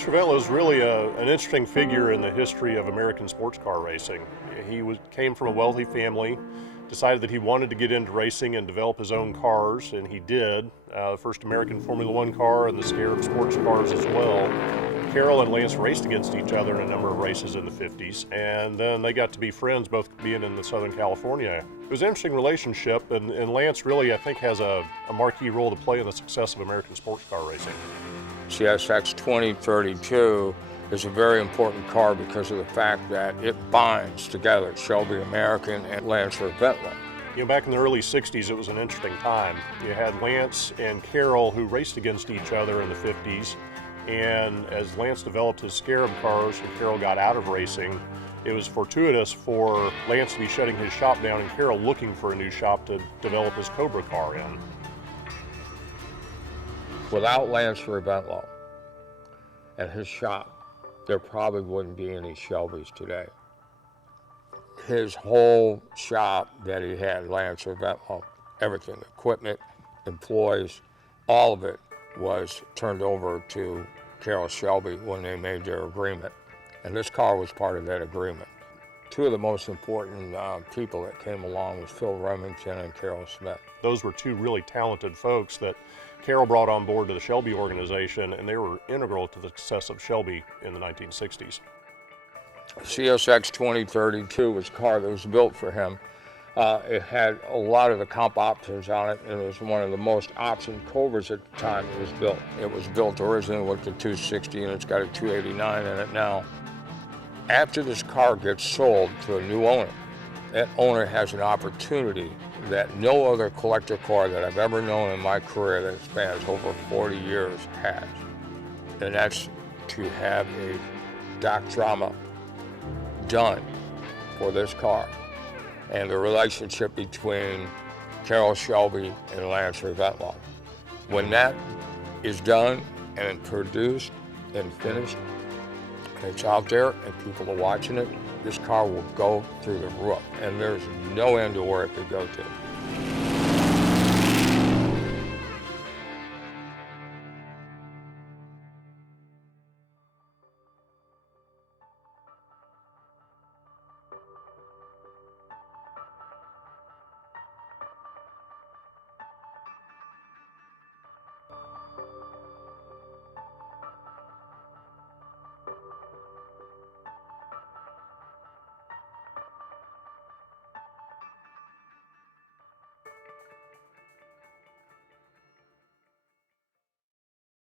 Lance Reventlow is really an interesting figure in the history of American sports car racing. He came from a wealthy family, decided that he wanted to get into racing and develop his own cars, and he did. The first American Formula One car and the Scarab sports cars as well. Carroll and Lance raced against each other in a number of races in the 50s, and then they got to be friends, both being in Southern California. It was an interesting relationship, and Lance really, I think, has a marquee role to play in the success of American sports car racing. CSX2032 is a very important car because of the fact that it binds together Shelby American and Lance Reventlow. You know, back in the early 60s, it was an interesting time. You had Lance and Carroll who raced against each other in the 50s, and as Lance developed his Scarab cars and Carroll got out of racing, it was fortuitous for Lance to be shutting his shop down and Carroll looking for a new shop to develop his Cobra car in. Without Lance Reventlow and his shop, there probably wouldn't be any Shelbys today. His whole shop that he had, Lance Reventlow, everything, equipment, employees, all of it was turned over to Carroll Shelby when they made their agreement. And this car was part of that agreement. Two of the most important people that came along was Phil Remington and Carroll Smith. Those were two really talented folks that Carroll brought on board to the Shelby organization, and they were integral to the success of Shelby in the 1960s. CSX2032 was a car that was built for him. It had a lot of the comp options on it, and it was one of the most optioned Cobras at the time it was built. It was built originally with the 260, and it's got a 289 in it now. After this car gets sold to a new owner, that owner has an opportunity that no other collector car that I've ever known in my career that spans over 40 years has. And that's to have a doc drama done for this car. And the relationship between Carroll Shelby and Lance Reventlow. When that is done and produced and finished, and it's out there and people are watching it, this car will go through the roof, and there's no end to where it could go to.